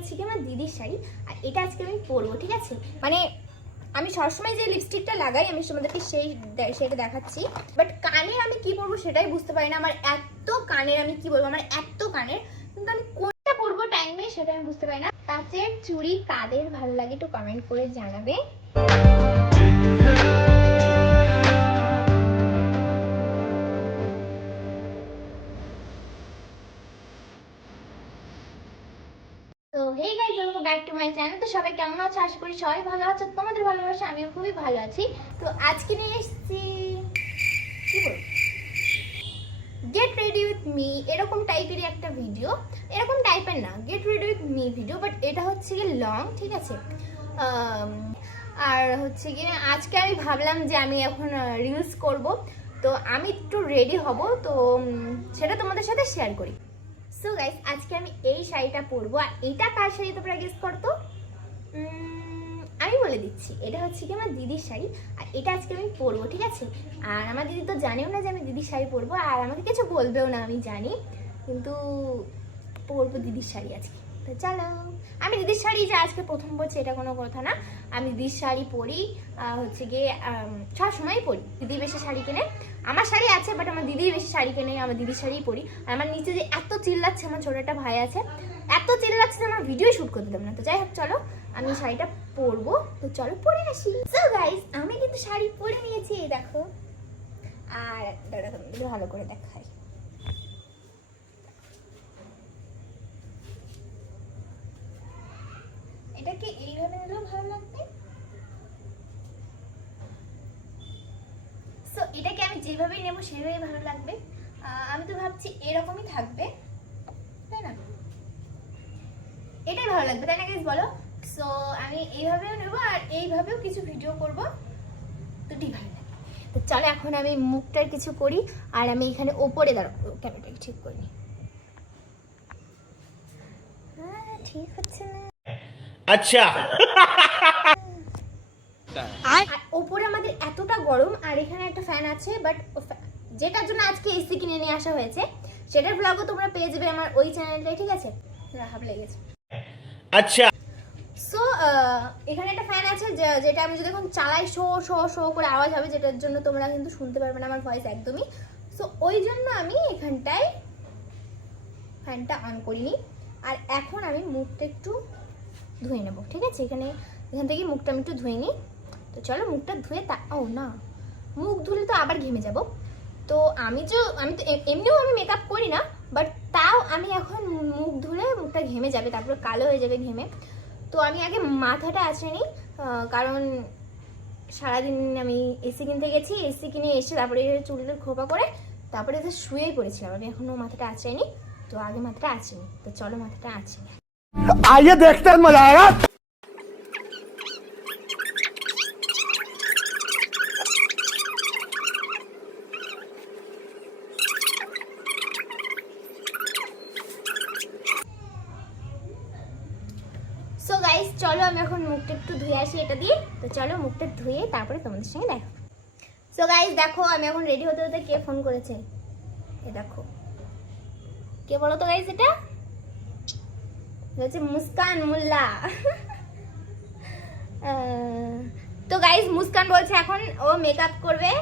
হচ্ছে কি আমার দিদির শাড়ি, আর এটা আজকে আমি পরবো, ঠিক আছে? মানে আমি সবসময় যে লিপস্টিকটা লাগাই, আমি তোমাদেরকে সেই সেটা দেখাচ্ছি। বাট কানের আমি কি পরবো সেটাই বুঝতে পারি না। আমার এত কানের আমি কি বলব, আমার এত কানের। কিন্তু আমি কোনটা পরবো টাইমে সেটা আমি বুঝতে পারি না। কাচের চুড়ি কাদের ভালো লাগে একটু কমেন্ট করে জানাবে। সবাই কেমন আছো? আশা করি সবাই ভালো আছো। তোমাদের ভালোবাসা আমিও খুবই ভালো আছি। তো আজকে নিয়ে এসেছি গেট রেডি উইথ মি এরকম টাইপেরই একটা ভিডিও এরকম টাইপের না get ready with me video but এটা হচ্ছে কি লং ঠিক আছে? আর হচ্ছে কি আজকে আমি ভাবলাম যে আমি এখন রিলস করব। তো আমি একটু রেডি হব, তো সেটা তোমাদের সাথে শেয়ার করি। সো গাইস আজকে আমি এই শাড়িটা পরবো, আর এটা কার শাড়ি তোমরা গেস করতো? আমি বলে দিচ্ছি, এটা হচ্ছে কি আমার দিদির শাড়ি, আর এটা আজকে আমি পরবো, ঠিক আছে? আর আমার দিদি তো জানেও না যে আমি দিদির শাড়ি পরবো, আর আমাকে কিছু বলবেও না, আমি জানি। কিন্তু পরবো দিদির শাড়ি আজকে। তো চলো, আমি দিদির শাড়ি যে আজকে প্রথম পরছি, এটা কোনো কথা না। আমি দিদির শাড়ি পরি হচ্ছে গিয়ে সব সময় পরি। দিদি বেশি শাড়ি কেনে। আমার শাড়ি আছে বাট আমার দিদি বেশি শাড়ি কেনে আমার দিদির শাড়িই পরি। আর আমার নিচে যে এত চিল্লাচ্ছে, আমার ছোটো একটা ভাই আছে, এত চিল্লাচ্ছে যে আমার ভিডিও শ্যুট করতে দেবো না। তো যাই হোক, চলো আমি শাড়িটা পরবো। তো চলো পরে আসি। সো গাইস আমি কিন্তু শাড়ি পরে নিয়েছি, এই দেখো। আর তোমাদের ভালো করে দেখাই। এটাকে এইভাবে নিলেও ভালো লাগবে? সো এটাকে আমি যেভাবেই নেব, সেভাবেই ভালো লাগবে। আমি তো ভাবছি এরকমই থাকবে। তাই না? এটাই ভালো লাগবে, তাই না গাইজ বলো। সো আমি এইভাবেও নেব আর এইভাবেও কিছু ভিডিও করব। তো ডিভাই তো চলো এখন আমি মুখটার কিছু করি আর আমি এখানে ওপরে দাঁড়াবো। ক্যামেরাটাকে ঠিক করি ঠিক হচ্ছে না। আচ্ছা। আমাদের এতটা গরম আর এখানে একটা ফ্যান আছে বাট যেটার জন্য আজকে এসি কিনে নিয়ে আসা হয়েছে সেটার ব্লগও তোমরা পেয়ে যাবে আমার ওই ঠিক আছে? রাহাব লেগেছে। আচ্ছা। এখানে একটা ফ্যান আছে যেটা আমি যদি এখন চালাই, শো শো শো করে আওয়াজ হবে, যেটার জন্য তোমরা কিন্তু শুনতে পারবে না আমার ভয়েস একদমই। সো ওই জন্য আমি এখানটায় ফ্যানটা অন করিনি। আর এখন আমি মুখটা একটু ধুয়ে নেব, ঠিক আছে? এখানে, এখান থেকে মুখটা আমি একটু ধুয়ে নিই। তো চলো মুখটা ধুয়ে তা, ও না, মুখ ধুলে তো আবার ঘেমে যাব। তো আমি যে, আমি তো এমনিও আমি মেকআপ করি না বাট তাও আমি এখন মুখ ধুলে মুখটা ঘেমে যাবে, তারপরে কালো হয়ে যাবে ঘেমে। তো আমি আগে মাথাটা আসেনি কারণ সারাদিন আমি এসি কিনতে গেছি এসি কিনে এসে তারপরে চুলটা খোপা করে তারপরে এসে শুয়ে পড়েছিলাম, আমি এখনও মাথাটা আসেনি তো আগে মাথাটা আছেনি তো চলো মাথাটা আসেনি আইয়ে দেখতে মজা আমি এখন মুখটা একটু ধুয়ে আসি এটা দিয়ে। তো চলো মুখটা ধুয়ে তারপরে তোমাদের সঙ্গে দেখো সো গাইস দেখো, আমি এখন রেডি হতে হতে কে ফোন করেছে? এ দেখো। কে বলো তো গাইস এটা? হচ্ছে মুস্কান মোল্লা। তো গাইস মুস্কান বলছে এখন ও মেকআপ করবে।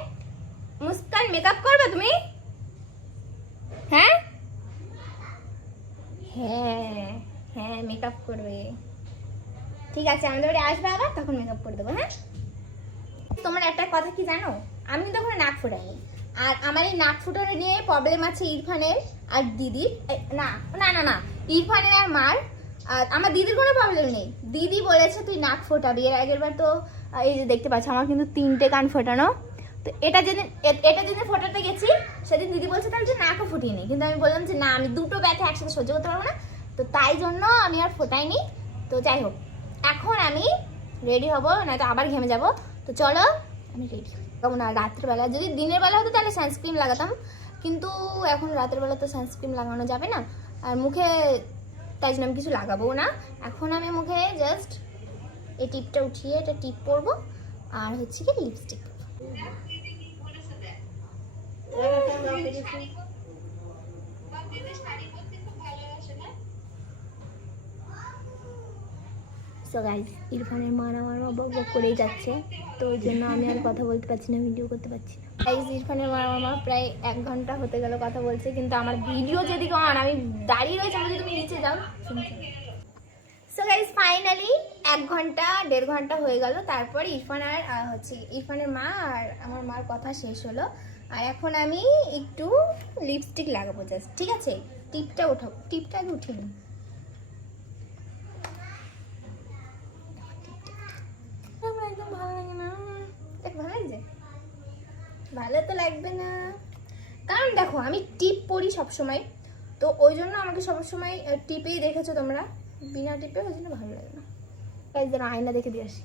মুস্কান মেকআপ করবে তুমি? হ্যাঁ? হ্যাঁ হ্যাঁ মেকআপ করবে। ঠিক আছে, আমাদের বাড়ি আসবে আবার, তখন মেকআপ করে দেবো হ্যাঁ? তোমার একটা কথা কি জানো? আমি কিন্তু এখন নাক ফুটাইনি। আর আমার এই নাক ফুটানো নিয়ে প্রবলেম আছে ইরফানের আর দিদির। না না না না, ইরফানের আর মার। আর আমার দিদির কোনো প্রবলেম নেই। দিদি বলেছে, তুই নাক ফোটাবি। এর আগের বার তো এই যে দেখতে পাচ্ছ, আমার কিন্তু তিনটে কান ফোটানো। তো এটা যেদিন এটা যেদিন ফোটাতে গেছি, সেদিন দিদি বলছে, তাহলে যে নাকও ফুটিয়ে নি কিন্তু আমি বললাম যে, না, আমি দুটো ব্যথা একসাথে সহ্য করতে পারব না। তো তাই জন্য আমি আর ফোটাইনি। তো যাই হোক এখন আমি রেডি হব, নয়তো আবার ঘেমে যাব। তো চলো, আমি রেডি কেমন আর রাতের বেলা, যদি দিনের বেলা হতো তাহলে সানস্ক্রিন লাগাতাম। কিন্তু এখন রাতের বেলা তো সানস্ক্রিন লাগানো যাবে না। আর মুখে তাই জন্য আমি কিছু লাগাবো না। এখন আমি মুখে জাস্ট এই টিপটা উঠিয়ে এটা টিপ পরবো। আর হচ্ছে কি লিপস্টিক সো গাইজ ইরফানের মা আমার মা বক বক করেই যাচ্ছে। তো ওই জন্য আমি আর কথা বলতে পারছি না ভিডিও করতে পারছি না। গাইজ ইরফানের মা আমার মা প্রায় এক ঘণ্টা হতে গেল কথা বলছে, কিন্তু আমার ভিডিও যেদিকে অন আমি দাঁড়িয়ে রয়েছি আমি যদি তুমি নিচে যাও। সো গাইজ ফাইনালি এক ঘণ্টা, দেড় ঘণ্টা হয়ে গেল। তারপর ইরফান আর হচ্ছে ইরফানের মা আর আমার মার কথা শেষ হলো। আর এখন আমি একটু লিপস্টিক লাগাবো জাস্ট ঠিক আছে? টিপটা উঠাবো টিপটা আগে উঠে নিই আমার একদম ভালো লাগে না দেখ ভালো লাগছে ভালো তো লাগবে না। কারণ দেখো, আমি টিপ পরি সবসময়। তো ওই জন্য আমাকে সবসময় টিপেই দেখেছ তোমরা। বিনা টিপে ওই জন্য ভালো লাগে না। তাই যেন আয়না দেখে দিয়ে আসি।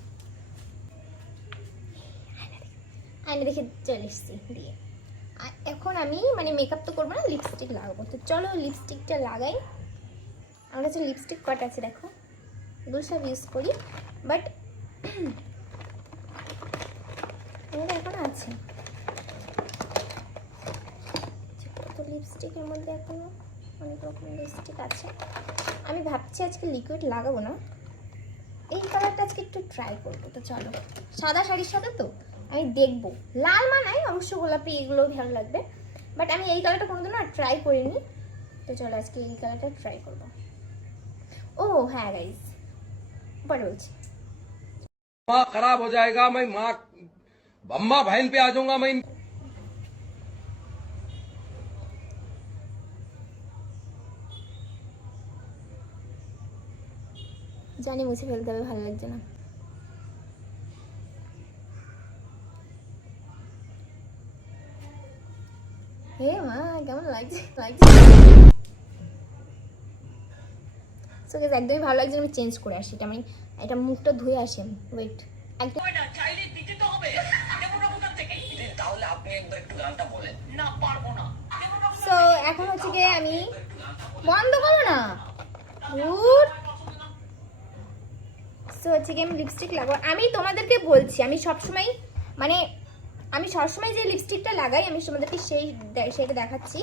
আয়না দেখে চলে এসছি, দিয়ে। এখন আমি মানে মেকআপ তো করব না লিপস্টিক লাগাবো। তো চলো লিপস্টিকটা লাগাই। আমার কাছে লিপস্টিক কটা আছে দেখো। এগুলো সব ইউজ করি। বাট এখন আছে তো লিপস্টিকের মধ্যে এখনো অনেক রকম লিপস্টিক আছে আমি ভাবছি আজকে লিকুইড লাগাবো না এই কালারটা আজকে একটু ট্রাই করবো তো চলো সাদা শাড়ির সাথে তো আমি দেখবো লাল মানাই অবশ্য গোলাপি এগুলো ভালো লাগবে বাট আমি এই কালারটা কোনোদিনও আর ট্রাই করিনি তো চলো আজকে এই কালারটা ট্রাই করবো ও হ্যাঁ গাইস পরে বলছি माँ खराब हो जाएगा मैं माँ अम्मा बहन पे आ जाऊंगा मैं জানি মুছে ফেলতে হবে ভালো লাগছে না। হে মা কেমন লাগছে? লাগছে সো একদমই ভালো লাগছে আমি চেঞ্জ করে আসি এটা আমি এটা মুখটা ধুয়ে আসি ওয়েট একদম সো এখন হচ্ছে গিয়ে আমি বন্ধ করো না। সো হচ্ছে কি আমি লিপস্টিক লাগাবো। আমি তোমাদেরকে বলছি, আমি সবসময় মানে আমি সবসময় যে লিপস্টিকটা লাগাই, আমি তোমাদেরকে সেই সেটা দেখাচ্ছি।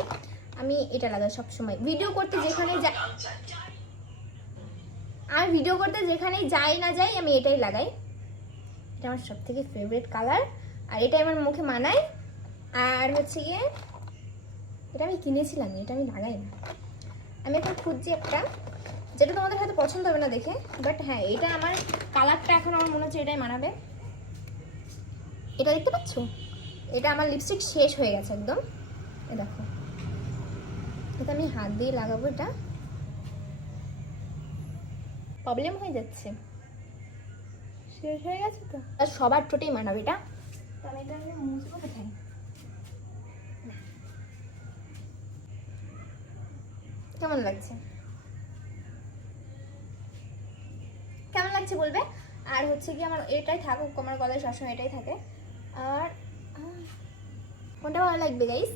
আমি এটা লাগাই সবসময়। ভিডিও করতে যেখানে যাই আমি ভিডিও করতে যেখানেই যাই না যাই, আমি এটাই লাগাই। এটা আমার সবথেকে ফেভারিট কালার আর এটা আমার মুখে মানায়। আর হচ্ছে গিয়ে এটা আমি কিনেছিলাম, এটা আমি লাগাই না। আমি এখন খুঁজছি একটা। যেটা তোমাদের হয়তো পছন্দ হবে না দেখে বাট হ্যাঁ এটা আমার কালারটা এখন আমার মনে হচ্ছে এটাই মানাবে। এটা দেখতে পাচ্ছ? এটা আমার লিপস্টিক শেষ হয়ে গেছে একদম। এ দেখো। এটা আমি হাত দিয়ে লাগাবো এটা। প্রবলেম হয়ে যাচ্ছে। শেষ হয়ে গেছে তো? আর সবার ঠোঁটেই মানাবে এটা। তো আমি এটা আমি মুছবো কোথায়? কেমন লাগছে? লাগছে বলবে। আর হচ্ছে কি আমার এটাই থাকুক, আমার গলায় সবসময় এটাই থাকে। আর কোনটা ভালো লাগবে গাইস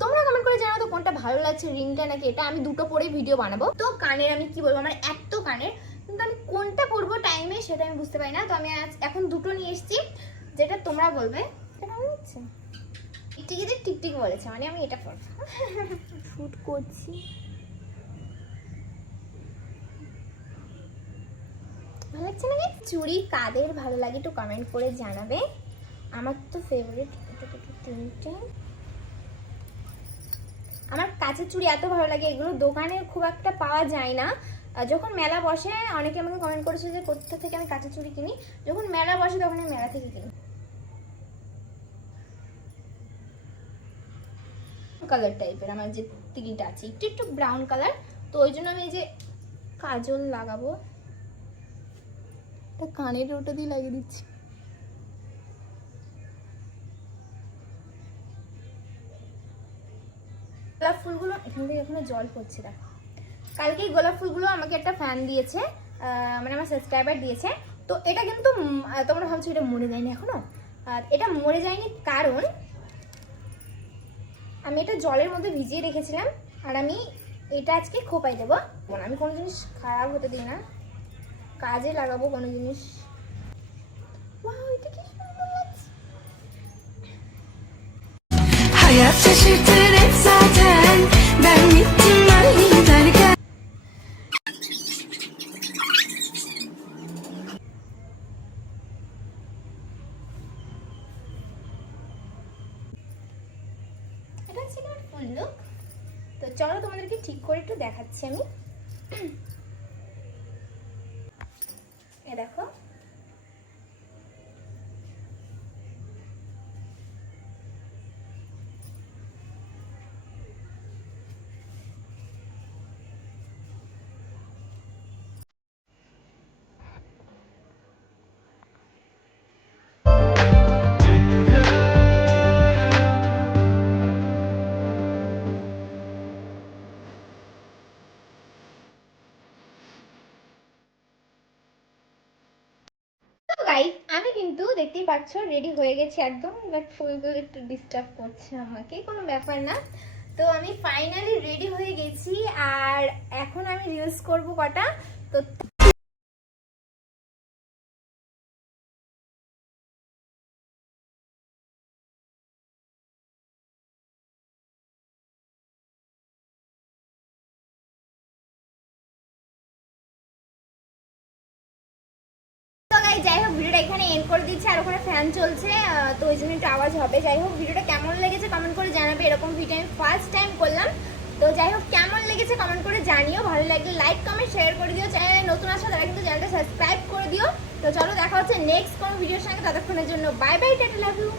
তোমরা কমেন্ট করে জানাও তো কোনটা ভালো লাগছে রিংটা নাকি এটা। আমি দুটো পরেই ভিডিও বানাবো। তো কানের আমি কি বলব? আমার এত কানের। কিন্তু আমি কোনটা পরবো টাইমে সেটা আমি বুঝতে পারি না। তো আমি আজ এখন দুটো নিয়ে এসেছি, যেটা তোমরা বলবে। এটা কেমন লাগছে? টিকটিকিদের টিকটিক বলেছে? মানে আমি এটা পরবো। শুট করছি। ভালো লাগছে না চুড়ি কাদের ভালো লাগে একটু কমেন্ট করে জানাবে। আমার তো ফেভারিট তিনটে? আমার কাছের চুড়ি এত ভালো লাগে, এগুলো দোকানে খুব একটা পাওয়া যায় না। যখন মেলা বসে, অনেকে আমাকে কমেন্ট করেছে যে কোথা থেকে আমি কাঁচের চুড়ি কিনি। যখন মেলা বসে, তখন আমি মেলা থেকে কিনি। কালার টাইপের আমার যে তিলটা আছে, একটু একটু ব্রাউন কালার তো ওই জন্য আমি এই যে কাজল লাগাবো। তা কানের ওটা দিয়ে লাগিয়ে দিচ্ছি। গোলাপ ফুলগুলো এখান থেকে এখানে জল পড়ছে, দেখো। কালকেই গোলাপ ফুলগুলো আমাকে একটা ফ্যান দিয়েছে মানে আমার সাবস্ক্রাইবার দিয়েছে। তো এটা কিন্তু তোমরা ভাবছ এটা মরে যায়নি এখনও? আর এটা মরে যায়নি কারণ আমি এটা জলের মধ্যে ভিজিয়ে রেখেছিলাম, আর আমি এটা আজকে খোপাই দেবো। আমি কোনো জিনিস খারাপ হতে দিই না। কাজে লাগাবো কোনো জিনিস। এটা তো চলো তোমাদেরকে ঠিক করে একটু দেখাচ্ছি আমি। দেখো কিন্তু দেখতেই পাচ্ছ রেডি হয়ে গেছি একদম বাট ফুলগুলো একটু ডিস্টার্ব করছে আমাকে, কোনো ব্যাপার না। তো আমি ফাইনালি রেডি হয়ে গেছি, আর এখন আমি রিলস করব কটা? তো তো আর ওখানে ফ্যান চলছে তো ওই জন্য একটু আওয়াজ হবে। যাই হোক, ভিডিওটা কেমন লেগেছে কমেন্ট করে জানাবে। এরকম ভিডিও আমি ফার্স্ট টাইম করলাম। তো যাই হোক, কেমন লেগেছে কমেন্ট করে জানিও। ভালো লাগলে লাইক কমেন্ট শেয়ার করে দিও। চ্যানেলে নতুন আসা তারা কিন্তু চ্যানেলটা সাবস্ক্রাইব করে দিও। তো চলো, দেখা হচ্ছে নেক্সট কোনো ভিডিওর সঙ্গে। ততক্ষণের জন্য bye bye tata love you